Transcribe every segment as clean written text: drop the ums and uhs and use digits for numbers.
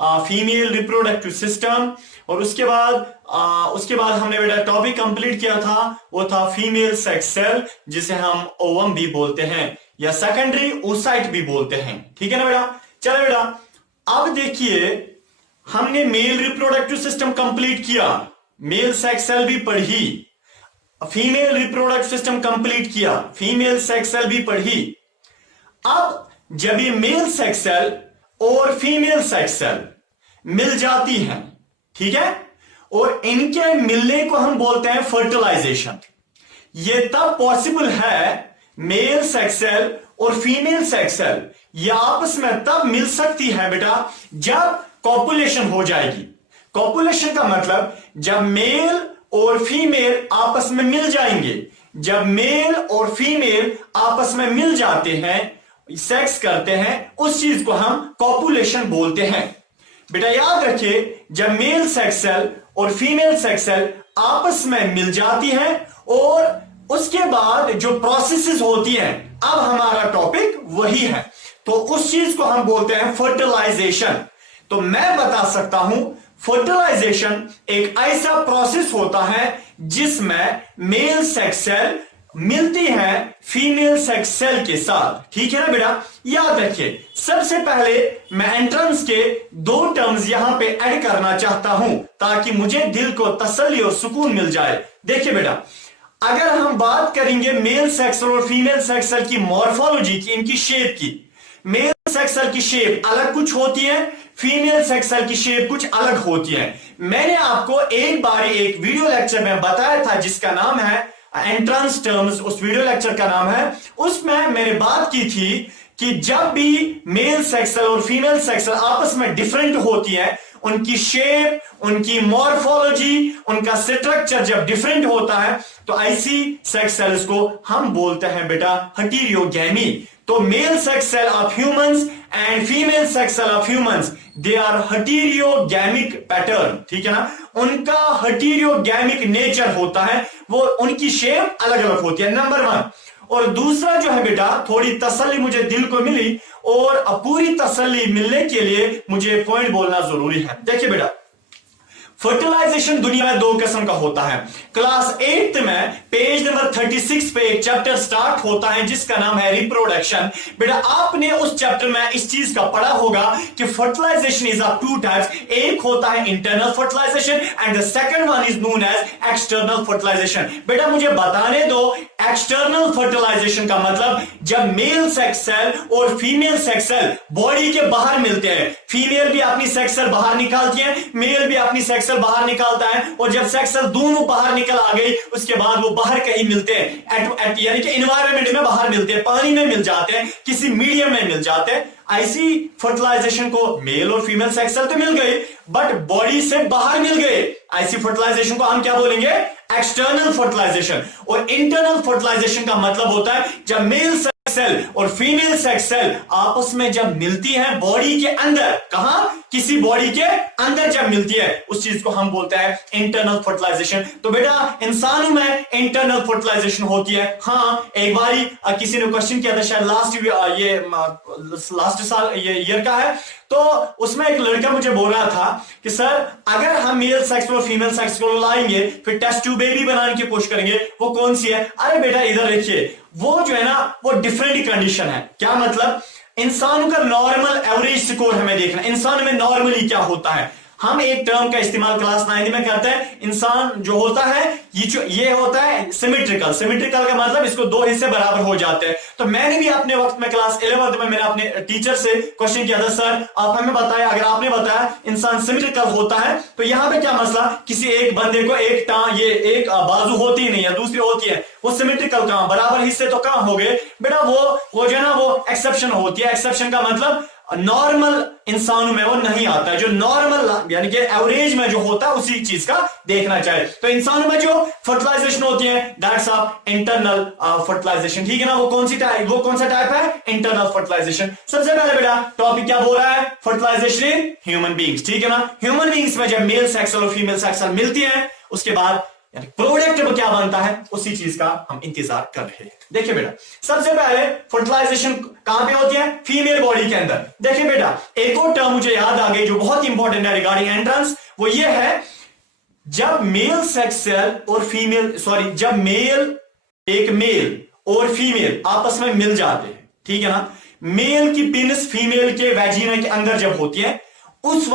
Female reproductive system, और उसके बाद हमने बेटा टॉपिक कंप्लीट किया था, वो था फीमेल सेक्स सेल, जिसे हम ओवम भी बोलते हैं या सेकेंडरी oocyte भी बोलते हैं। ठीक है ना बेटा। चलो बेटा, अब देखिए हमने मेल रिप्रोडक्टिव सिस्टम कंप्लीट किया, मेल सेक्स सेल भी पढ़ी, फीमेल रिप्रोडक्टिव सिस्टम कंप्लीट किया, फीमेल सेक्स सेल भी पढ़ी। अब जब ये मेल सेक्स सेल और फीमेल सेक्स सेल मिल जाती हैं, ठीक है, और इनके मिलने को हम बोलते हैं फर्टिलाइजेशन। ये तब पॉसिबल है, मेल सेक्स सेल और फीमेल सेक्स सेल ये आपस में तब मिल सकती है बेटा जब कॉपुलेशन हो जाएगी। कॉपुलेशन का मतलब जब मेल और फीमेल आपस में मिल जाएंगे। जब मेल और फीमेल आपस में मिल जाते हैं, सेक्स करते हैं, उस चीज को हम कॉपुलेशन बोलते हैं। बेटा याद रखिए, जब मेल सेक्स सेल और फीमेल सेक्स सेल आपस में मिल जाती हैं और उसके बाद जो प्रोसेसेस होती हैं, अब हमारा टॉपिक वही है, तो उस चीज को हम बोलते हैं फर्टिलाइजेशन। तो मैं बता सकता हूं, फर्टिलाइजेशन एक ऐसा प्रोसेस होता है जिसमें मेल सेक्स सेल मिलती है फीमेल सेक्स सेल के साथ। ठीक है ना बेटा। याद रखिए, सबसे पहले मैं एंट्रेंस के दो टर्म्स यहां पे ऐड करना चाहता हूं ताकि मुझे दिल को तसल्ली और सुकून मिल जाए। देखिए बेटा, अगर हम बात करेंगे मेल सेक्स सेल और फीमेल सेक्स सेल की मॉर्फोलॉजी की, इनकी शेप की, मेल सेक्स सेल की शेप अलग कुछ होती है, फीमेल सेक्स सेल की शेप कुछ अलग होती है। मैंने आपको एक बार एक वीडियो लेक्चर में बताया था जिसका नाम है एंट्रेंस टर्म्स, उस वीडियो लेक्चर का नाम है, उसमें मैंने बात की थी कि जब भी मेल सेक्स सेल और फीमेल सेक्स सेल आपस में डिफरेंट होती है, उनकी शेप, उनकी मॉर्फोलॉजी, उनका स्ट्रक्चर जब डिफरेंट होता है, तो ऐसी सेक्स सेल्स को हम बोलते हैं बेटा हेटेरोगैमी। तो male sex cell of humans and female sex cell of humans, they are heterogamic pattern. ठीक है ना, उनका हेटेरोगैमिक नेचर होता है, वो उनकी शेप अलग अलग होती है, नंबर 1। और दूसरा जो है बेटा, थोड़ी तसल्ली मुझे दिल को मिली, और पूरी तसल्ली मिलने के लिए मुझे पॉइंट बोलना जरूरी है। देखिए बेटा, फर्टिलाइजेशन दुनिया में 2 किस्म का होता है। क्लास 8 में पेज नंबर 36 पे एक चैप्टर स्टार्ट होता है जिसका नाम है रिप्रोडक्शन। बेटा आपने उस चैप्टर में इस चीज का पढ़ा होगा कि फर्टिलाइजेशन इज ऑफ 2 टाइप्स। एक होता है internal fertilisation and the second one is known as external fertilisation. बेटा मुझे बताने दो, एक्सटर्नल फर्टिलाइजेशन का मतलब जब मेल सेक्स सेल और फीमेल सेक्स सेल बॉडी के बाहर मिलते हैं, फीमेल भी अपनी सेक्स सेल बाहर निकालती है, मेल भी अपनी सेक्स सेल बाहर निकालता है, और जब सेक्स सेल दोनों बाहर निकल आ गई, उसके बाद वो बाहर कहीं मिलते हैं, यानी कि एनवायरनमेंट में बाहर मिलते हैं, पानी में मिल जाते हैं, किसी मीडियम में मिल जाते हैं। ऐसी फर्टिलाइजेशन को मेल और फीमेल सेक्स सेल तो मिल गए बट बॉडी से बाहर मिल गए, ऐसी फर्टिलाइजेशन को हम क्या बोलेंगे? External fertilisation. और इंटरनल फर्टिलाइजेशन का मतलब होता है जब मेल सेल और फीमेल सेक्स सेल आपस में जब मिलती है बॉडी के अंदर, कहां? किसी बॉडी के अंदर जब मिलती है, उस चीज को हम बोलते हैं इंटरनल फर्टिलाइजेशन। तो बेटा इंसानों में इंटरनल फर्टिलाइजेशन होती है। हाँ, एक बारी किसी ने क्वेश्चन किया था, शायद लास्ट साल ये ईयर का है, तो उसमें एक लड़का मुझे बोल रहा था कि सर अगर हम मेल सेक्स और फीमेल सेक्स को लाएंगे फिर टेस्ट ट्यूब बेबी बनाने की कोशिश करेंगे, वो कौन सी है? अरे बेटा इधर देखिए, वो जो है ना वो डिफरेंट कंडीशन है। क्या मतलब? इंसानों का नॉर्मल एवरेज स्कोर हमें देखना, इंसान में नॉर्मली क्या होता है। हम एक टर्म का इस्तेमाल क्लास 9 में करते हैं, इंसान जो होता है ये होता है सिमेट्रिकल। सिमेट्रिकल का मतलब इसको 2 हिस्से बराबर हो जाते हैं। तो मैंने भी अपने वक्त में क्लास 11 में मैंने अपने टीचर से क्वेश्चन किया था, सर आप हमें बताया, अगर आपने बताया इंसान सिमेट्रिकल होता है तो यहां पे क्या मसला? किसी एक बंदे को एक टांग, ये एक बाजू होती नहीं है, दूसरी होती है, वो सिमेट्रिकल कहां? बराबर हिस्से तो कहां हो गए बेटा? वो जो है ना वो एक्सेप्शन होती है। एक्सेप्शन का मतलब नॉर्मल इंसानों में वो नहीं आता है, जो नॉर्मल यानी कि एवरेज में जो होता है उसी चीज का देखना चाहिए। तो इंसानों में जो फर्टिलाइजेशन होती है दैट्स ऑफ इंटरनल फर्टिलाइजेशन। ठीक है ना, वो कौन सा टाइप है? Internal fertilisation. सबसे पहले बेटा टॉपिक क्या बोल रहा है? Fertilisation in human beings. ठीक है ना, ह्यूमन बींग्स में जब मेल सेक्स सेल और फीमेल सेक्स सेल मिलती है, उसके बाद यानी प्रोडक्ट क्या बनता है उसी चीज का हम इंतजार कर रहे हैं। देखिए बेटा, सबसे पहले फर्टिलाइजेशन कहां पे होती है? फीमेल बॉडी के अंदर। देखिए बेटा, एक और टर्म मुझे याद आ गई जो बहुत इंपॉर्टेंट है रिगार्डिंग एंट्रेंस, वो ये है जब मेल सेक्स सेल और जब एक मेल और फीमेल आपस में मिल जाते हैं, ठीक है ना, मेल की पेनिस फीमेल के वैजिना के अंदर जब होती है, उस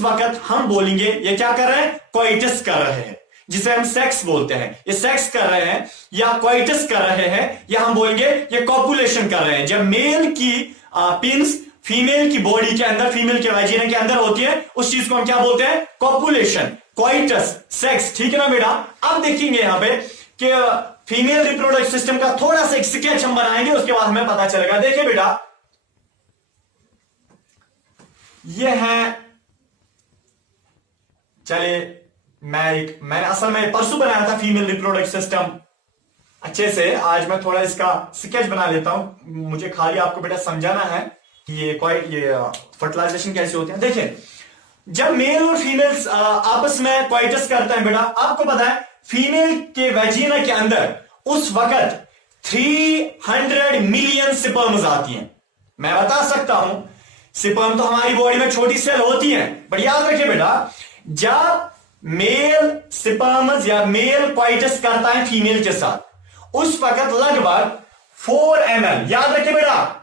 वक्त हम बोलेंगे ये क्या कर रहे हैं? कोइटस कर रहे हैं, जिसे हम सेक्स बोलते हैं। ये सेक्स कर रहे हैं या कोइटस कर रहे हैं, या हम बोलेंगे ये कॉपुलेशन कर रहे हैं। जब मेल की पेनिस फीमेल की बॉडी के अंदर, फीमेल के वैजिना के अंदर होती है, उस चीज को हम क्या बोलते हैं? कॉपुलेशन, कोइटस, सेक्स, ठीक है ना बेटा। अब देखेंगे यहां पे कि फीमेल रिप्रोडक्टिव सिस्टम का थोड़ा सा एक स्केच हम बनाएंगे, उसके बाद हमें पता चलेगा। देखिए बेटा, ये है, चलिए मैंने असल में परसों बनाया था फीमेल रिप्रोडक्टिव सिस्टम अच्छे से, आज मैं थोड़ा इसका स्केच बना लेता हूं। मुझे खाली आपको बेटा समझाना है कि ये फर्टिलाइजेशन कैसे होते हैं। देखिए, जब मेल और फीमेल आपस में क्वाइटस करते हैं बेटा, आपको पता है फीमेल के वेजिना के अंदर उस वक्त 300 मिलियन स्पर्म्स आती हैं। मैं बता सकता हूं, स्पर्म तो हमारी बॉडी में छोटी सेल होती है, बट याद रखिए बेटा, जब मेल स्पर्म्स या मेल क्वाइटस करता है फीमेल के साथ, उस वक्त लगभग 4 ml, याद रखिए बेटा,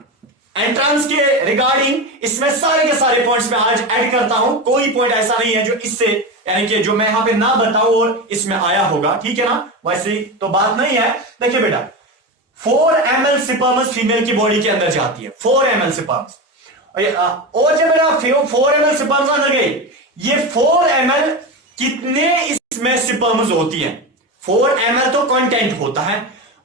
एंट्रेंस के रिगार्डिंग इसमें सारे के सारे पॉइंट्स में आज ऐड करता हूं। कोई पॉइंट ऐसा नहीं है जो इससे, यानी कि जो मैं यहां पे ना बताऊं और इसमें आया होगा, ठीक है ना, वैसे तो बात नहीं है। देखिए बेटा, 4 ml स्पर्म्स फीमेल की बॉडी के अंदर जाती है, 4 ml स्पर्म्स। और जब मेरा 4 ml स्पर्म्स अंदर गए, ये 4 ml कितने इसमें स्पर्म्स होती हैं? 4 ml तो कंटेंट होता है,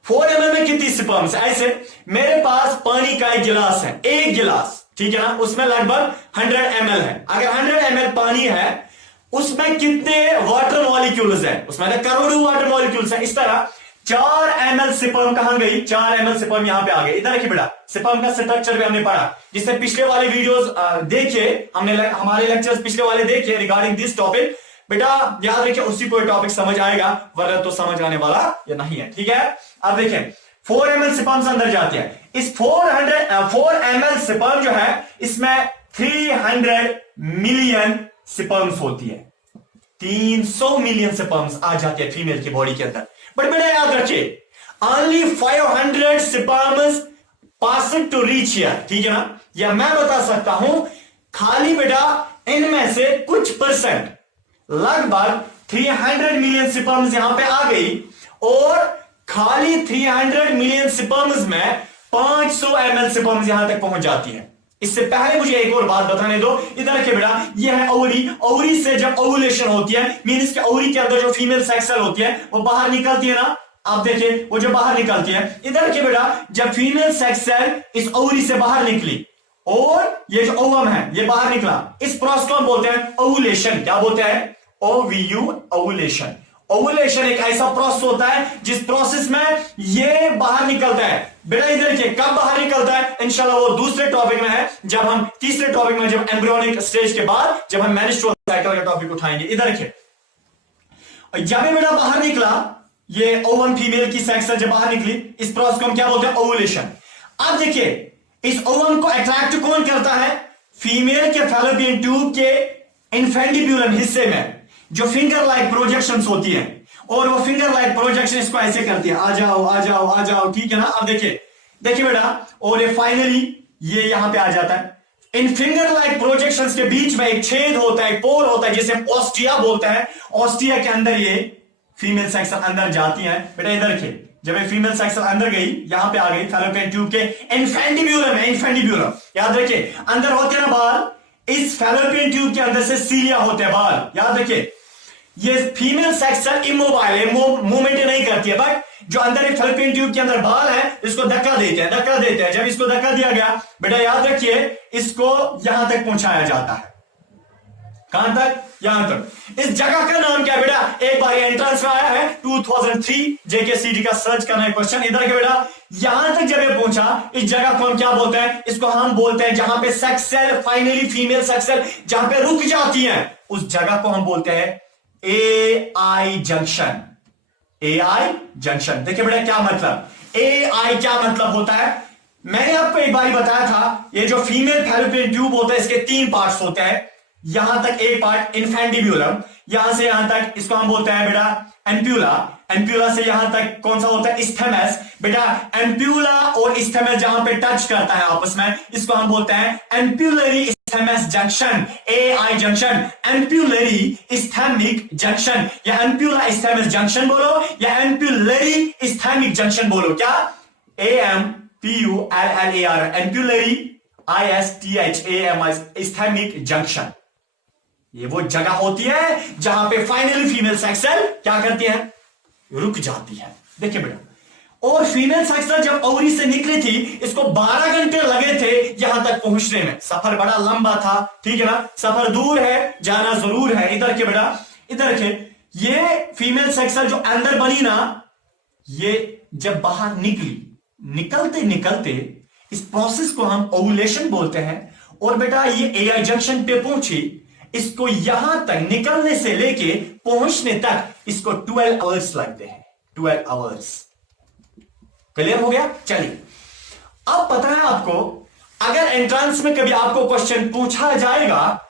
4 ml में कितनी स्पर्म्स? ऐसे मेरे पास पानी का एक गिलास है, एक गिलास, ठीक है ना, उसमें लगभग 100 ml है। अगर 100 ml पानी है, उसमें कितने वाटर मॉलिक्यूल्स हैं? उसमें करोड़ों वाटर मॉलिक्यूल्स हैं। इस तरह 4 ml स्पर्म कहां गई? 4 ml स्पर्म यहां पे आ गई। इधर देखिए बेटा, स्पर्म का स्ट्रक्चर भी हमने पढ़ा, जिससे पिछले वाले वीडियोस देखे हमने, हमारे लेक्चर्स पिछले वाले देखे रिगार्डिंग दिस टॉपिक। बेटा याद रखिए, उसी को टॉपिक समझ आएगा, वरना तो समझ आने वाला ये नहीं है, ठीक है। अब देखें, 4 ml स्पर्म अंदर जाते हैं। इस 4 ml स्पर्म जो है, इसमें 300 मिलियन स्पर्म्स होती है, 300 मिलियन स्पर्म्स आ जाती है फीमेल की बॉडी के अंदर। बट बेटा याद रखिए, only 500 sperms pass to reach here, ठीक है ना, या मैं बता सकता हूं खाली बेटा इनमें से कुछ परसेंट, लगभग 300 मिलियन स्पर्म्स यहां पे आ गई, और खाली 300 मिलियन स्पर्म्स में 500 ml स्पर्म्स यहां तक पहुंच जाती है। इससे पहले मुझे एक और बात बताने दो। इधर रखिए बेटा, यह है ओवरी। ओवरी से जब ओवुलेशन होती है, मींस के ओवरी के अंदर जो फीमेल सेक्स सेल होती है वो बाहर निकलती है ना, आप देखिए वो जो बाहर निकलती है। इधर रखिए बेटा, जब फीमेल सेक्स सेल इस ओवरी से बाहर निकली और ये जो ओवम है ये बाहर निकला, इस प्रोसेस को हम बोलते हैं ओवुलेशन। क्या बोलते हैं? OVU, ovulation. ओवुलेशन एक ऐसा प्रोसेस होता है जिस प्रोसेस में ये बाहर निकलता है। बेटा इधर के कब बाहर निकलता है, इंशाल्लाह वो दूसरे टॉपिक में है, जब हम तीसरे टॉपिक में, जब एम्ब्रियोनिक स्टेज के बाद जब हम मेंस्ट्रुअल साइकिल का टॉपिक उठाएंगे। इधर देखिए, जब बेटा बाहर निकला, ये ओवम फीमेल की सेक्स जब बाहर निकली, इस प्रोसेस को हम क्या बोलते हैं? ओवुलेशन। अब देखिए, इस ओवम को अट्रैक्ट कौन करता है? फीमेल के फैलोपियन ट्यूब के इन्फेंडिब्यूलम हिस्से में जो फिंगर लाइक प्रोजेक्शंस होती है, और वो फिंगर लाइक प्रोजेक्शन इसको ऐसे करती है, आ जाओ आ जाओ आ जाओ, ठीक है ना। अब देखिए बेटा, और ये फाइनली ये यहां पे आ जाता है। इन फिंगर लाइक प्रोजेक्शंस के बीच में एक छेद होता है, पोर होता है, जिसे हम ऑस्टिया बोलते हैं। ऑस्टिया के अंदर ये फीमेल सेक्शन अंदर जाती है। बेटा इधर देखिए, जब ये फीमेल सेक्शन अंदर गई, यहां पे आ गई फैलोपियन ट्यूब के इन्फेंडिब्यूलम है, इन्फेंडिब्यूलम याद रखिए, अंदर होते हैं ना बाल, इस फैलोपियन ट्यूब के अंदर से सीलिया होते हैं बाल, याद रखिए। ये फीमेल सेक्शन इमोबाइल है, मूवमेंट नहीं करती है, बट जो अंदर एक फैलोपियन ट्यूब के अंदर बाल है, इसको धक्का देते हैं। जब इसको धक्का दिया गया, बेटा याद रखिए, इसको यहां तक पहुंचाया जाता है। कहां तक? यहां तक। इस जगह का नाम क्या है बेटा? एक बार एंट्रेंस में आया है 2003 जेकेसीडी का सर्च करना है क्वेश्चन। इधर के बेटा, यहां तक जब ये पहुंचा, इस जगह को हम क्या बोलते हैं? इसको हम बोलते हैं जहां पे sex cell, finally female sex cell जहां पे रुक जाती है, उस जगह को हम बोलते हैं ए आई जंक्शन। ए आई जंक्शन, देखिए बेटा क्या मतलब, ए आई क्या मतलब होता है, मैंने आपको एक बार बताया था, ये जो फीमेल फैलोपियन ट्यूब होता है इसके 3 पार्ट्स होते हैं। यहां तक ए पार्ट इन्फेंडिब्यूलम, यहां से यहां तक इसको हम बोलते हैं बेटा एम्प्यूला, एम्प्यूला से यहां तक कौन सा होता है इस्थेमस। बेटा एम्प्यूला और इस्थेमस जहां पे टच करता है आपस में, इसको हम बोलते हैं एम्प्यूलरी इस्थेमस जंक्शन, ए आई जंक्शन, एम्प्यूलरी इस्थेमिक जंक्शन, या एम्प्यूला इस्थेमस जंक्शन बोलो या एम्प्यूलरी इस्थेमिक जंक्शन बोलो। क्या AMPULLAR, एम्प्यूलरी ISTHAMI इस्थेमिक जंक्शन। ये वो जगह होती है जहां पे फाइनली फीमेल सेक्स सेल क्या करती है, रुक जाती है। देखिए बेटा, और फीमेल सेक्स सेल जब ओवरी से निकली थी, इसको 12 घंटे लगे थे यहां तक पहुंचने में। सफर बड़ा लंबा था, ठीक है ना, सफर दूर है, जाना जरूर है। इधर के बेटा, इधर के, ये फीमेल सेक्स सेल जो अंदर बनी ना, ये जब बाहर निकली, निकलते निकलते इस प्रोसेस को हम ओवुलेशन बोलते हैं। और बेटा ये एआई जंक्शन पे पहुंची, इसको यहां तक निकलने से लेके पहुंचने तक इसको 12 आवर्स लगते हैं, 12 आवर्स। क्लियर हो गया? चलिए, अब पता है आपको, अगर एंट्रेंस में कभी आपको क्वेश्चन पूछा जाएगा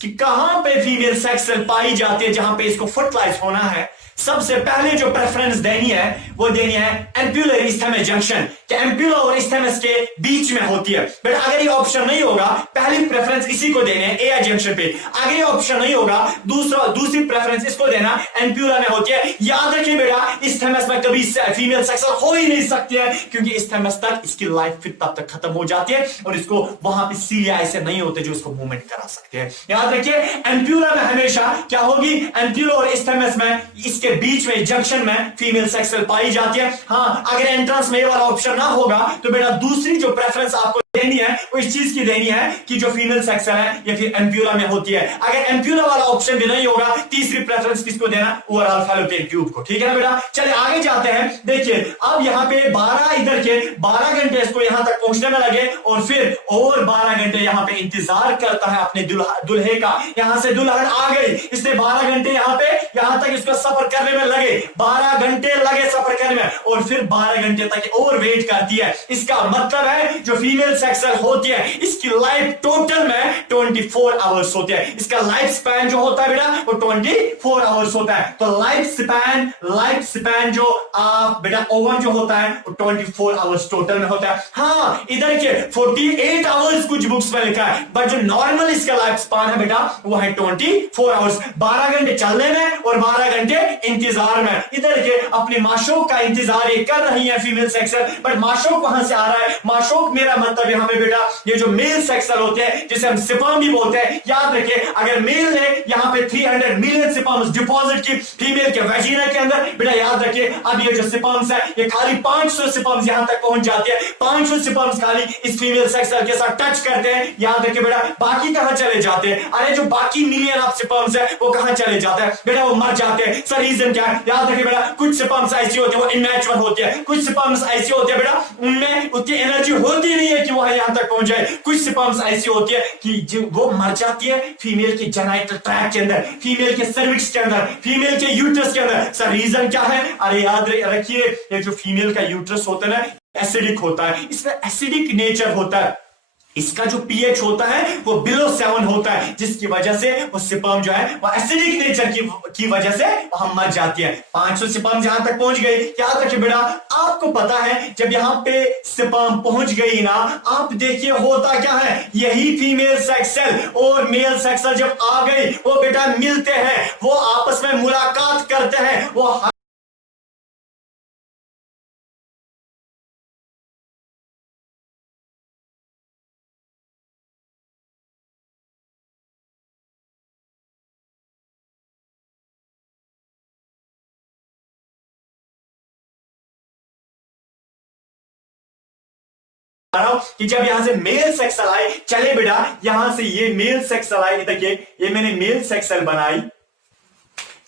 कि कहां पे फीमेल सेक्स सेल पाई जाती है जहां पे इसको फर्टिलाइज होना है, सबसे पहले जो प्रेफरेंस देनी है वो देनी है एम्प्यूलरी इस्थेमस जंक्शन, कि एम्प्यूला और इस्थेमस के बीच में होती है। बट अगर ये ऑप्शन नहीं होगा, पहली प्रेफरेंस इसी को देने है एआई जंक्शन पे। अगर ये ऑप्शन नहीं होगा, दूसरी प्रेफरेंस इसको देना, एम्प्यूला में होती है। याद रखिए बेटा, इस्थेमस में कभी फीमेल सेक्स हो ही नहीं सकती है, क्योंकि इस्थेमस तक इसकी लाइफ फिर तब तक खत्म हो जाती है और इसको वहां पे सीलिया ऐसे नहीं होते जो इसको मूवमेंट करा सकते हैं। याद रखिए, एम्प्यूला में हमेशा क्या होगी, एम्प्यूला और इस्थेमस में इसके बीच में जंक्शन में फीमेल सेक्स सेल पाई जाती है। हाँ, अगर एंट्रेंस में ये वाला ऑप्शन ना होगा तो बेटा दूसरी जो प्रेफरेंस आपको देनी है वो इस चीज की देनी है कि जो फीमेल सेक्स सेल है ये फिर एम्प्यूला में होती है। अगर एम्प्यूला वाला ऑप्शन भी नहीं होगा, तीसरी प्रेफरेंस किसको देना, ओवरऑल फैलोपियन ट्यूब को। ठीक है ना बेटा? चलिए आगे जाते हैं। देखिए, अब यहाँ पे 12 इधर के 12 घंटे इसको यहां तक पहुंचने में लगे और फिर और 12 घंटे यहाँ पे इंतजार करता है अपने दुल्हे का। यहां से दुल्हन आ गई, इसने 12 घंटे यहाँ पे यहां तक इसको सफर करने में लगे, 12 घंटे लगे सफर करने में, और फिर 12 घंटे तक और वेट करती है। इसका मतलब है जो फीमेल सेक्स सेल होती है इसकी लाइफ टोटल में 24 आवर्स होती है। इसका लाइफ स्पैन जो होता है बेटा वो 24 आवर्स होता है। तो लाइफ स्पैन जो बेटा ओवम जो होता है वो 24 आवर्स टोटल में होता है। हाँ, इधर के 48 आवर्स कुछ बुक्स में लिखा है, बट जो नॉर्मल इसका लाइफ स्पैन है बेटा वो है 24 आवर्स। 12 घंटे चलने में और 12 घंटे इंतजार में। इधर के अपने माशोक का इंतजार ये कर रही है फीमेल सेक्स सेल, बट माशोक कहां से आ रहा है? माशोक मेरा मतलब यहां पे बेटा ये जो मेल सेक्स सेल होते हैं जिसे हम स्पर्म भी बोलते हैं। याद रखिए, अगर मेल ने यहां पे 300 मिलियन स्पर्म्स डिपॉजिट की फीमेल के वेजिना के अंदर, बेटा याद रखिए अब ये जो स्पर्म्स है ये खाली 500 स्पर्म्स यहां तक पहुंच जाती है। 500 स्पर्म्स खाली इस फीमेल सेक्स सेल के साथ टच करते हैं। याद रखिए बेटा, बाकी कहां चले जाते हैं? अरे जो बाकी मिलियन ऑफ स्पर्म्स है वो कहां चले जाते हैं बेटा? वो मर जाते हैं। सर रीजन क्या है? याद रखिए बेटा, कुछ स्पर्म्स ऐसी होती है वो इनमैच्योर होती है, कुछ स्पर्म्स ऐसी होती है बेटा उनमें उतनी एनर्जी होती नहीं है कि वो यहां तक पहुंच जाए। कुछ स्पर्म्स ऐसी होती है कि वो मर जाती है फीमेल के जेनिटल ट्रैक्ट के अंदर, फीमेल के सर्विक्स के अंदर, फीमेल के यूट्रस के अंदर। सर रीजन क्या है? अरे याद रखिए, ये जो फीमेल का यूट्रस होता है ना, एसिडिक होता है, इसमें एसिडिक नेचर होता है। इसका जो पीएच होता है वो बिलो 7 होता है, जिसकी वजह से वो स्पर्म जो है वो एसिडिक नेचर की वजह से हम मर जाती है। 500 स्पर्म जहां तक पहुंच गई। याद रखिए बेटा, आपको पता है जब यहां पे स्पर्म पहुंच गई ना, आप देखिए होता क्या है, यही फीमेल सेक्स सेल और मेल सेक्स सेल जब आ गई वो बेटा मिलते हैं, वो आपस में मुलाकात करते हैं, वो कि जब यहां से मेल सेक्स सेल आई, चले बेटा यहां से ये मेल सेक्स सेल आई, देखिए ये मैंने मेल सेक्स सेल बनाई,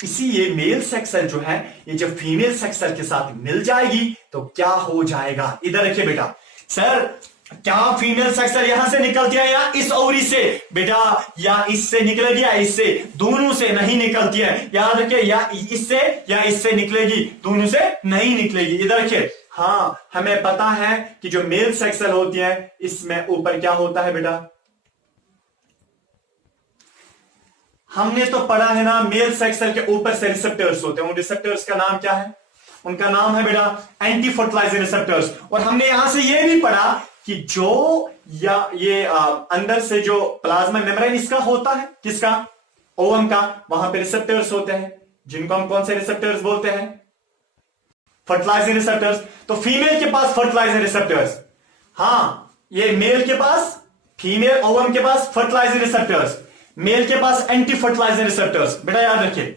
इसी ये मेल सेक्स सेल जो है ये जब फीमेल सेक्स सेल के साथ मिल जाएगी तो क्या हो जाएगा? इधर देखिए बेटा, सर क्या फीमेल सेक्स सेल यहां से निकलती है या इस ओवरी से बेटा, या इससे निकलेगी या इससे, दोनों से नहीं निकलती है, याद रखिए, या इससे या इससे निकलेगी, दोनों से नहीं निकलेगी। इधर देखिए, हाँ हमें पता है कि जो मेल सेक्स सेल होती है इसमें ऊपर क्या होता है बेटा, हमने तो पढ़ा है ना, मेल सेक्स सेल के ऊपर से रिसेप्टर्स होते हैं। उन रिसेप्टर्स का नाम क्या है, उनका नाम है बेटा एंटी फर्टिलाइजर रिसेप्टर्स। और हमने यहां से यह भी पढ़ा कि जो या ये अंदर से जो प्लाज्मा मेम्ब्रेन इसका होता है, किसका, ओवम का, वहां पे रिसेप्टर्स होते हैं जिनको हम कौन से रिसेप्टर्स बोलते हैं, फर्टिलाइजर रिसेप्टर्स। तो फीमेल के पास फर्टिलाइजर रिसेप्टर्स, हाँ ये मेल के पास, फीमेल ओवम के पास फर्टिलाइजर रिसेप्टर्स, मेल के पास एंटी फर्टिलाइजर रिसेप्टर्स। बेटा याद रखिए,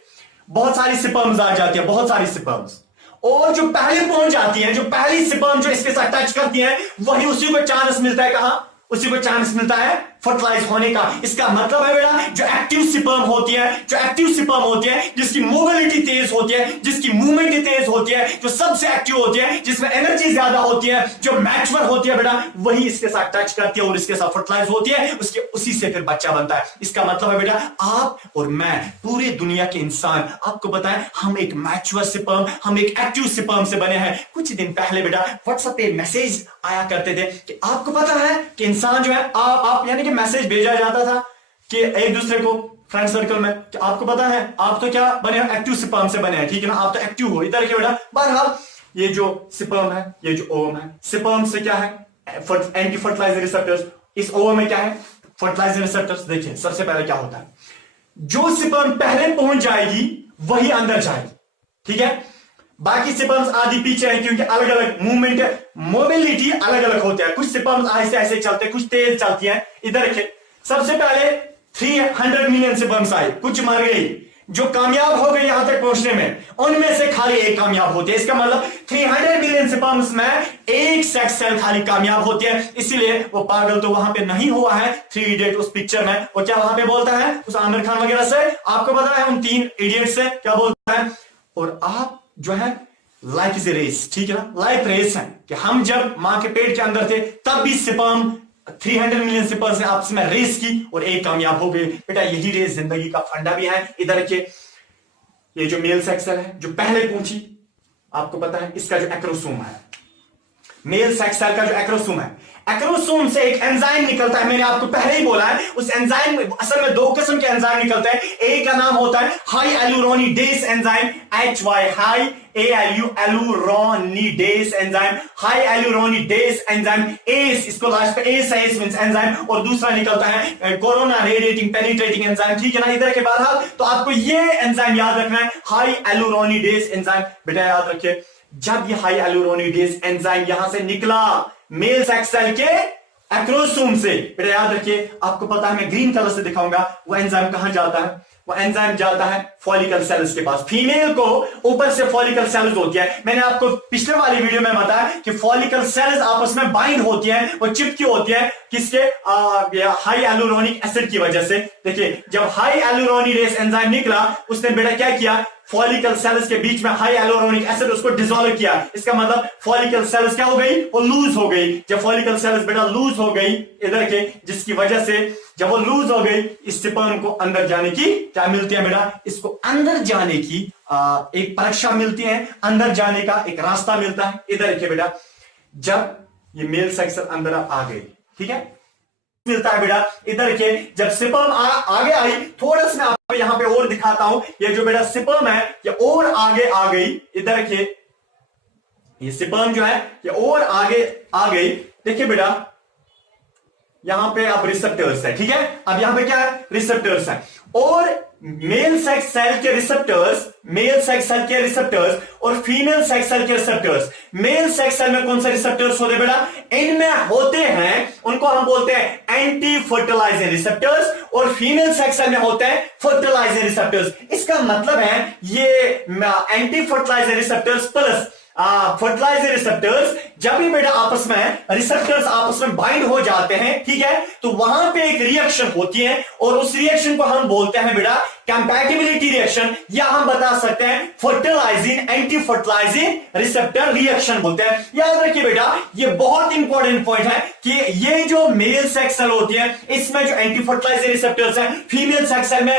बहुत सारी स्पर्म्स आ जाती है, बहुत सारी स्पर्म्स, और जो पहले पहुंच जाती है, जो पहली स्पर्म जो इसके साथ टच करती है, वही उसी को चांस मिलता है, कहां, उसी को चांस मिलता है फर्टिलाइज होने का। इसका मतलब है बेटा, जो एक्टिव स्पर्म होती है, जो एक्टिव स्पर्म होती है, जिसकी मोबिलिटी तेज होती है, जिसकी मूवमेंट तेज होती है, जो सबसे एक्टिव होती है, जिसमें एनर्जी ज्यादा होती है, जो मैच्योर होती है बेटा, वही इसके साथ टच करती है और इसके साथ फर्टिलाइज होती है, उसके उसी से फिर बच्चा बनता है। इसका मतलब है बेटा, आप और मैं, पूरी दुनिया के इंसान, आपको बताएं, हम एक मैच्योर स्पर्म, हम एक एक्टिव स्पर्म से बने हैं। कुछ दिन पहले बेटा व्हाट्सएप पे मैसेज आया करते थे कि आपको पता है कि इंसान जो है, आप यानी कि मैसेज भेजा जाता था कि एक दूसरे को फ्रेंड सर्कल में, कि आपको पता है आप तो क्या बने हो, एक्टिव स्पर्म से बने हैं, ठीक है ना, आप तो एक्टिव हो। इधर के बेटा बहरहाल ये जो स्पर्म है, ये जो ओवम है, स्पर्म से क्या है, एंटी फर्टिलाइजर रिसेप्टर्स, इस ओवम में क्या है, फर्टिलाइजर रिसेप्टर्स। देखिए सबसे पहले क्या होता है, जो स्पर्म पहले पहुंच जाएगी वही अंदर जाएगी, ठीक है। बाकी स्पर्म्स आदि पीछे है क्योंकि अलग अलग मूवमेंट, मोबिलिटी अलग अलग होते हैं, कुछ स्पर्म्स ऐसे ऐसे चलते हैं, कुछ तेज चलती हैं। इधर देखिए, सबसे पहले 300 मिलियन स्पर्म्स आए, कुछ मर गई, जो कामयाब हो गई यहां तक पहुंचने में, उनमें से खाली एक कामयाब होती है। इसका मतलब 300 मिलियन स्पर्म्स में एक सेक्स सेल खाली कामयाब होती है। इसीलिए वो पागल तो वहां पे नहीं हुआ है 3 इडियट उस पिक्चर में, वो क्या वहां पे बोलता है उस आमिर खान वगैरह से, आपको पता है उन 3 इडियट से क्या बोलता है, और आप जो है लाइफ इज ए रेस, ठीक है ना, लाइफ रेस है कि हम जब मां के पेट के अंदर थे तब भी स्पर्म 300 मिलियन स्पर्म से आपस में रेस की और एक कामयाब हो गए। बेटा यही रेस जिंदगी का फंडा भी है। इधर के ये जो मेल सेक्स सेल है जो पहले पहुंची, आपको पता है इसका जो एक्रोसोम है, मेल सेक्स सेल का जो एक्रोसोम है, एक्रोसोम से एक एंजाइम निकलता है। मैंने आपको पहले ही बोला है, उस एंजाइम असल में 2 किस्म के एंजाइम निकलते हैं। एक का नाम होता है hyaluronidase enzyme, HY, hyaluronidase enzyme, hyaluronidase enzyme, S, इसको लास्ट पे एस है, एस मींस एंजाइम। और दूसरा निकलता है कोरोना रेडिएटिंग पेनिट्रेटिंग एंजाइम, ठीक है ना। इधर के बहरहाल तो आपको ये एंजाइम याद रखना है, हाई एलुरोनिडेज एंजाइम। बेटा याद रखिए, जब ये हाई एलुरोनिडेज एंजाइम यहां से निकला मेल सेक्स सेल के एक्रोसोम से, बेटा याद रखिए, आपको पता है मैं ग्रीन कलर से दिखाऊंगा, वो एंजाइम कहां जाता है, वो एंजाइम जाता है फॉलिकल सेल्स के पास। फीमेल को ऊपर से फॉलिकल सेल्स होती है, मैंने आपको पिछले वाली वीडियो में बताया कि फॉलिकल सेल्स आपस में बाइंड होती है, वो चिपकी होती है, किसके, हाई एलुरोनिक एसिड की वजह से। देखिए जब हाई एलुरोनिडेज एंजाइम निकला, उसने बेटा क्या किया, फॉलिकल सेल्स के बीच में हाई एलुरोनिक एसिड उसको डिसॉल्व किया। इसका मतलब फॉलिकल सेल्स क्या हो गई, वो लूज हो गई। जब फॉलिकल सेल्स बेटा लूज हो गई इधर के, जिसकी वजह से जब वो लूज हो गई, इस स्पर्म को अंदर जाने की क्या मिलती है बेटा, इसको अंदर जाने की एक परीक्षा मिलती है, अंदर जाने का एक रास्ता मिलता है। इधर देखिए बेटा, जब ये मेल सेक्स अंदर आ गई, ठीक है, मिलता है बेटा। इधर के जब स्पर्म आगे आई, थोड़ा सा मैं आपको यहां पे और दिखाता हूं, ये जो बेटा स्पर्म है ये और आगे आ गई। इधर के ये स्पर्म जो है ये और आगे आ गई। देखिए बेटा यहां पे अब रिसेप्टर्स है, ठीक है, अब यहां पे क्या है, रिसेप्टर्स है। और मेल सेक्स सेल के रिसेप्टर्स, मेल सेक्स सेल के रिसेप्टर्स और फीमेल सेक्स सेल के रिसेप्टर्स, मेल सेक्स सेल में कौन से रिसेप्टर्स होते हैं बेटा, इनमें होते हैं, उनको हम बोलते हैं एंटी फर्टिलाइजर रिसेप्टर्स, और फीमेल सेक्स सेल में होते हैं फर्टिलाइजर रिसेप्टर्स। इसका मतलब है ये anti fertiliser receptors plus fertiliser receptors, जब भी बेटा आपस में रिसेप्टर्स आपस में बाइंड हो जाते हैं, ठीक है, तो वहां पे एक रिएक्शन होती है, और उस रिएक्शन को हम बोलते हैं बेटा कंपैटिबिलिटी रिएक्शन, या हम बता सकते हैं fertilising anti fertilising receptor reaction बोलते हैं। याद रखिए बेटा, ये बहुत इंपॉर्टेंट पॉइंट है कि ये जो मेल सेक्स सेल होती है इसमें जो एंटी फर्टिलाइजिंग रिसेप्टर्स हैं, फीमेल सेक्स सेल में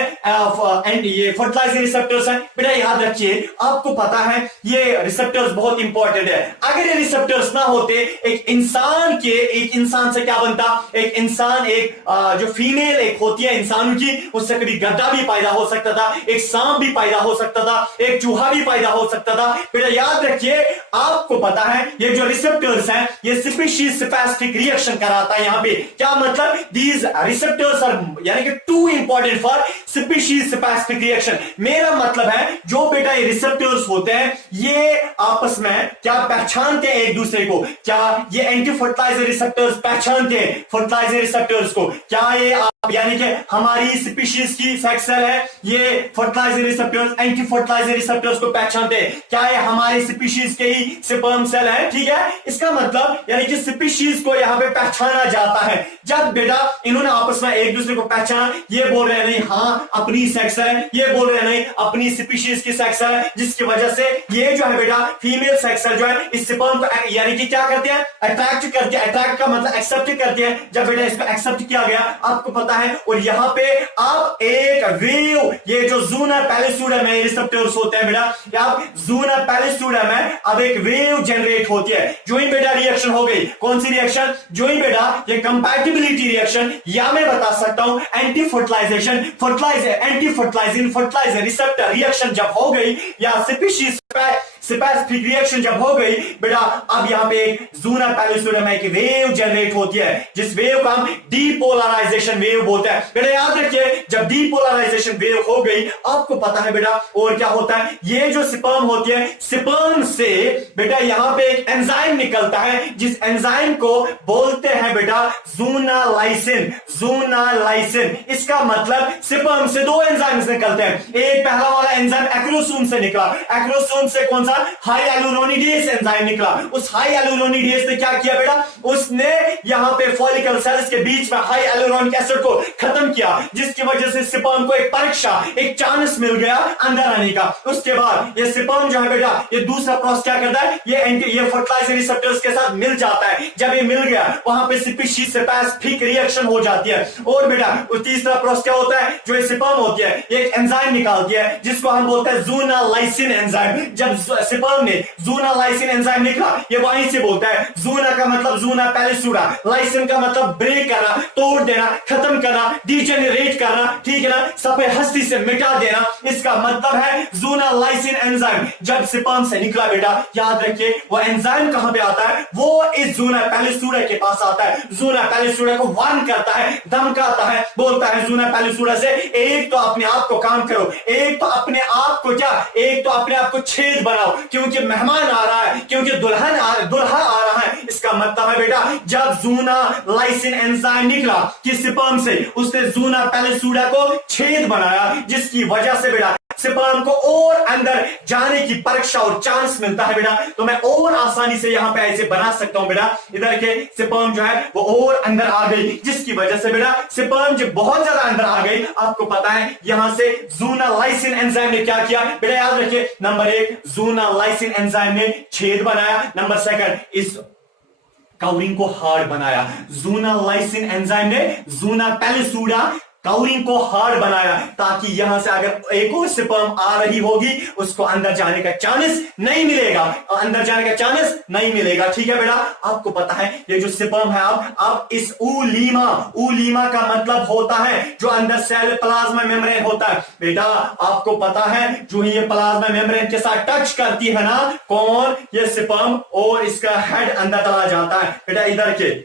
ये फर्टिलाइजिंग रिसेप्टर्स हैं। बेटा याद रखिए, आपको पता है ये रिसेप्टर्स बहुत इंपॉर्टेंट है। अगर ये रिसेप्टर्स ना होते, एक इंसान से क्या बनता, एक इंसान, एक जो फीमेल एक होती है इंसान की, उससे कभी गद्दा भी पैदा हो सकता था, एक सांप भी पैदा हो सकता था, एक चूहा भी पैदा हो सकता था। बेटा याद रखिए, आपको पता है ये जो रिसेप्टर्स हैं ये स्पीशीज स्पेसिफिक रिएक्शन कराता है। यहां पे क्या मतलब, दीज रिसेप्टर्स आर यानी कि two important for species specific reaction. मेरा मतलब है जो बेटा ये रिसेप्टर्स होते हैं ये आपस में क्या पहचानते हैं एक दूसरे को, क्या ये एंटी फर्टिलाइजर रिसेप्टर्स पहचानते हैं फर्टिलाइजर रिसेप्टर्स को, क्या ये यानी कि हमारी स्पीशीज की सेक्स सेल है ये fertiliser receptors anti fertiliser receptors को पहचानते हैं, क्या ये हमारी स्पीशीज के ही स्पर्म सेल है। ठीक है, इसका मतलब यानी कि स्पीशीज को यहां पे पहचाना जाता है। जब बेटा इन्होंने आपस में एक दूसरे को पहचाना, ये बोल रहे हैं नहीं हाँ अपनी सेक्स है, ये बोल रहे हैं नहीं अपनी स्पीशीज की सेक्स है, जिसकी वजह से ये जो है बेटा फीमेल सेक्स सेल जो है इस स्पर्म को यानी कि क्या करते हैं, अट्रैक्ट करते हैं। अट्रैक्ट का मतलब एक्सेप्ट करते हैं। जब बेटा इसको एक्सेप्ट किया गया, आपको पता है, और यहां पे आप एक वेव, ये जो ज़ूनर पैलिस्यूडम है रिसेप्टर्स होते हैं बेटा, आप ज़ूनर पैलिस्यूडम है, अब एक वेव जनरेट होती है। जो ही बेटा रिएक्शन हो गई, कौन सी रिएक्शन, जो ही बेटा ये कंपैटिबिलिटी रिएक्शन, या मैं बता सकता हूं anti fertilisation anti fertilising fertiliser receptor reaction जब हो गई, या स्पीशीज स्पेसिफिक रिएक्शन जब हो गई बेटा, अब यहां पे एक ज़ूनर पैलिस्यूडम में एक वेव जनरेट होती है, जिस वेव का हम डीपोलराइजेशन वेव बोलते हैं। बेटा याद रखिए, जब डीपोलराइजेशन वेव हो गई, आपको पता है बेटा और क्या होता है, ये जो स्पर्म होती है, स्पर्म से बेटा यहां पे एक एंजाइम निकलता है, जिस एंजाइम को बोलते हैं बेटा ज़ूनालाइसिन। ज़ूनालाइसिन इसका मतलब स्पर्म से दो एंजाइम्स निकलते हैं। एक पहला वाला एंजाइम एक्रोसोम से निकला, एक्रोसोम से कौन सा, हाई एलुरोनिडेज एंजाइम निकला। उस हाई एलुरोनिडेज ने क्या किया बेटा, उसने यहां पे फॉलिकल सेल्स के बीच में हाई एलुरोनिक एसिड को खत्म किया, जिसकी वजह से स्पर्म को एक परीक्षा, एक चांस मिल गया अंदर आने का। उसके बाद ये स्पर्म जो है बेटा, ये दूसरा प्रोसेस क्या करता है, ये फर्टिलाइजर रिसेप्टर्स के साथ मिल जाता है। जब ये मिल गया, वहां पे स्पीशीज स्पेसिफिक रिएक्शन हो जाती है। और बेटा तीसरा प्रोसेस क्या होता है, जो स्पर्म होती है ये एक एंजाइम निकालती है, जिसको हम बोलते हैं ज़ूनालाइसिन एंजाइम। जब स्पर्म में ज़ूनालाइसिन एंजाइम निकला, ये वहीं से बोलता है, ज़ूना का मतलब ज़ूना पैलिस्यूडा, लाइसिन का मतलब ब्रेक करना, तोड़ देना, खत्म करना, डीजेनरेट करना, ठीक है ना, सफेद हस्ती से मिटा देना। इसका मतलब है ज़ूनालाइसिन एंजाइम जब स्पर्म से निकला बेटा, याद रखिए वो एंजाइम कहां पे आता है, वो इस ज़ूना पैलिस्यूडा के पास आता है। ज़ूना पैलिस्यूडा को वार्न करता है, धमकाता है, बोलता है ज़ूना पैलिस्यूडा से, एक तो अपने आप को काम करो, एक तो अपने आप को क्या, एक तो अपने आप को छेद बनाओ, क्योंकि मेहमान आ रहा है, क्योंकि दुल्हा आ रहा है। इसका मतलब है बेटा, जब ज़ूनालाइसिन एंजाइम निकला कि स्पर्म से, उसने ज़ूना पैलिस्यूडा को छेद बनाया, जिसकी वजह से बेटा स्पर्म को और अंदर जाने की परीक्षा और चांस मिलता है बेटा। तो मैं और आसानी से यहां पे ऐसे बना सकता हूं बेटा, इधर के स्पर्म जो है वो और अंदर आ गई, जिसकी वजह से बेटा स्पर्म जब बहुत ज्यादा अंदर आ गई, आपको पता है यहां से ज़ूनालाइसिन एंजाइम ने क्या किया बेटा, याद रखिए, नंबर 1 ज़ूनालाइसिन एंजाइम ने छेद बनाया, नंबर 2 इस कवरिंग को हार्ड बनाया। ज़ूनालाइसिन एंजाइम ने ज़ूना पैलिस्यूडा कवरिंग को हार्ड बनाया, ताकि यहां से अगर एक और स्पर्म आ रही होगी, उसको अंदर जाने का चांस नहीं मिलेगा, अंदर जाने का चांस नहीं मिलेगा। ठीक है बेटा, आपको पता है ये जो स्पर्म है, अब इस ऊलीमा का मतलब होता है जो अंदर सेल प्लाज्मा मेम्ब्रेन होता है। बेटा आपको पता है, जो ही ये प्लाज्मा मेम्ब्रेन के साथ टच करती है ना, कौन, ये स्पर्म, और इसका हेड अंदर चला जाता है। बेटा इधर के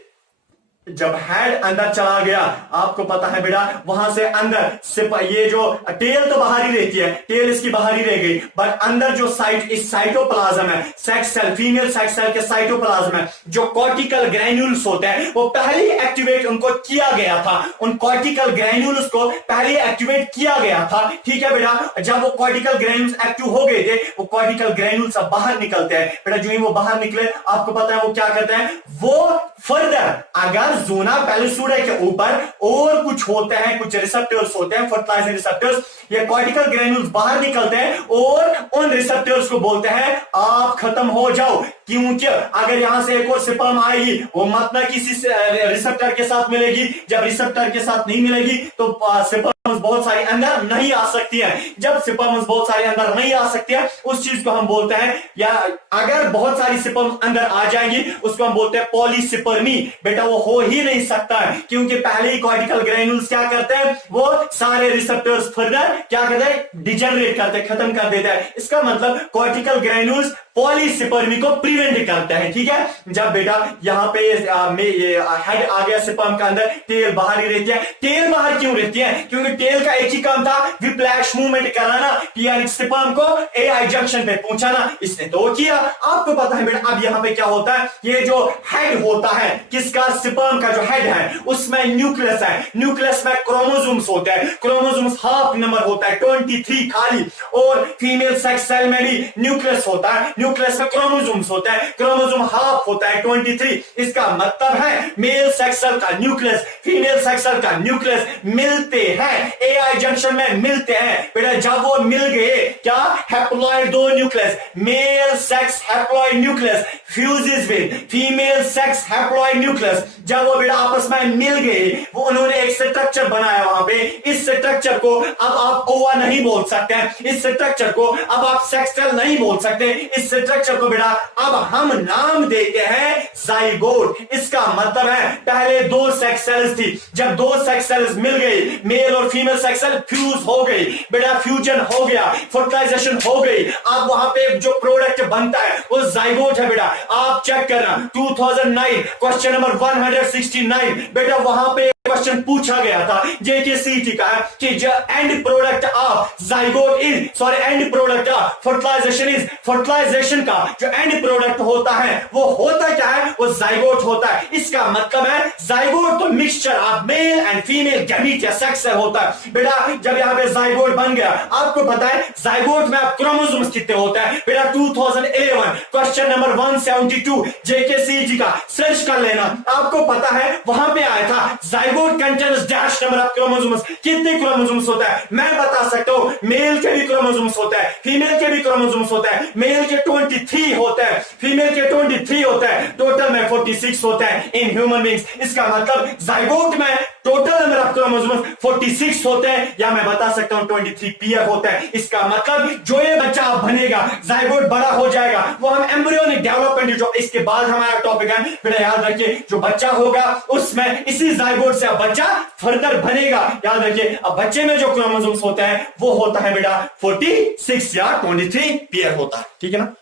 जब हेड अंदर चला गया, आपको पता है बेटा वहां से अंदर ये जो टेल तो बाहर ही रहती है, टेल इसकी बाहर ही रह गई, बट अंदर जो इस साइटोप्लाज्म है, sex cell, female sex cell के साइटोप्लाज्म है, जो कॉर्टिकल ग्रैन्यूल्स होते हैं, वो पहले ही एक्टिवेट उनको किया गया था, उन कॉर्टिकल ग्रैन्यूल्स को पहले एक्टिवेट किया गया था। ठीक है बेटा, जब वो कॉर्टिकल ग्रैन्यूल्स एक्टिव हो गए थे, वो कॉर्टिकल ग्रैन्यूल्स अब बाहर निकलते हैं। बेटा जो ही वो बाहर निकले, आपको पता है वो क्या करते हैं, वो फर्दर अगर पर जोना पेलिसुडा के ऊपर और कुछ होते हैं, कुछ रिसेप्टर्स होते हैं, फर्टिलाइजिंग रिसेप्टर्स, ये कॉर्टिकल ग्रेन्यूल्स बाहर निकलते हैं और उन रिसेप्टर्स को बोलते हैं आप खत्म हो जाओ, क्योंकि अगर यहां से एक और स्पर्म आएगी वो मत ना किसी रिसेप्टर के साथ मिलेगी, जब रिसेप्टर के साथ नहीं मिलेगी तो स्पर्म्स बहुत सारी अंदर नहीं आ सकती है। जब स्पर्म्स बहुत सारी अंदर नहीं आ सकती है उस चीज को हम बोलते हैं, या अगर बहुत सारी स्पर्म्स अंदर आ जाएंगी उसको हम बोलते हैं पॉलीसिपर्मी। बेटा वो हो ही नहीं सकता है, क्योंकि पहले ही कॉर्टिकल ग्रेन्यूल्स क्या करते हैं, वो सारे रिसेप्टर्स फर्दर क्या करते हैं, डिजेनरेट करते हैं, खत्म कर देते हैं। इसका मतलब कॉर्टिकल ग्रेन्यूल्स पॉलीसिपर्मी को प्रिवेंट करते हैं। ठीक है, जब बेटा यहाँ पे ये हेड आ गया स्पर्म का अंदर, टेल बाहर ही रहती है। टेल बाहर क्यों रहती है, क्योंकि टेल का एक ही काम था, विप्लैश मूवमेंट कराना, यानी स्पर्म को एआई जंक्शन पे पहुंचाना। इसने तो किया। आपको पता है बेटा अब यहाँ पे क्या होता है, ये जो हेड होता है किसका, स्पर्म का जो हेड है उसमें न्यूक्लियस है, न्यूक्लियस में क्रोमोसोम्स होते हैं, क्रोमोसोम्स हाफ नंबर होता है 23 खाली, और फीमेल सेक्स सेल में भी न्यूक्लियस होता है, न्यूक्लियस में क्रोमोसोम्स होता है, क्रोमोसोम हाफ होता है 23। इसका मतलब है मेल सेक्स सेल का न्यूक्लियस, फीमेल सेक्स सेल का न्यूक्लियस मिलते हैं, एआई जंक्शन में मिलते हैं। बेटा जब वो मिल गए, क्या हैप्लॉइड दो nucleus, male sex haploid nucleus fuses with female sex haploid nucleus, जब वो बेटा आपस में मिल गए, वो उन्होंने एक स्ट्रक्चर बनाया वहां पे। इस स्ट्रक्चर को अब आप ओवा नहीं बोल सकते, इस स्ट्रक्चर को अब आप सेक्स सेल नहीं बोल सकते, इस स्ट्रक्चर को बेटा अब हम नाम देते हैं जाइगोट। इसका मतलब है पहले दो सेक्स सेल्स थी, जब दो सेक्स सेल्स मिल गई, मेल और फीमेल सेक्स सेल फ्यूज हो गई, बेटा फ्यूजन हो गया, फर्टिलाइजेशन हो गई, अब वहां पे जो प्रोडक्ट बनता है वो जाइगोट है। बेटा आप चेक करना 2009 क्वेश्चन नंबर 169, बेटा वहां पे क्वेश्चन पूछा गया था जेकेसीटी का कि जो end product of zygote is, sorry end product of fertilisation is, fertilisation का जो एंड प्रोडक्ट होता है वो होता क्या है, वो जाइगोट होता है। इसका मतलब है जाइगोट तो mixture of male and female gamete या सेक्स से होता है। बेटा जब यहां पे जाइगोट बन गया, आपको पता है जाइगोट में आप क्रोमोसोम्स कितने होते हैं, बेटा 2011 क्वेश्चन नंबर 172 जेकेसीटी का सर्च कर लेना, आपको पता है वहां पे आया था zygote contains dash number of chromosomes. कितने क्रोमोसोम्स होता है मैं बता सकता हूं, मेल के भी क्रोमोसोम्स होता है, फीमेल के भी क्रोमोसोम्स होता है, मेल के 23 होता है, फीमेल के 23 होता है, टोटल में 46 होता है इन ह्यूमन बीइंग्स। इसका मतलब जाइगोट में टोटल नंबर ऑफ क्रोमोसोम्स 46 होते हैं, या मैं बता सकता हूं 23 पेयर होता है। इसका मतलब जो ये बच्चा बनेगा, जाइगोट बड़ा हो जाएगा, वो हम एम्ब्रियोनिक डेवलपमेंट, जो इसके बाद हमारा टॉपिक है, बेटा याद रखिए जो बच्चा होगा उसमें इसी जाइगोट से बच्चा फर्दर बनेगा। याद रखिए अब बच्चे में जो क्रोमोसोम्स होते हैं वो होता है बेटा 46 या 23 पेयर होता है। ठीक है ना।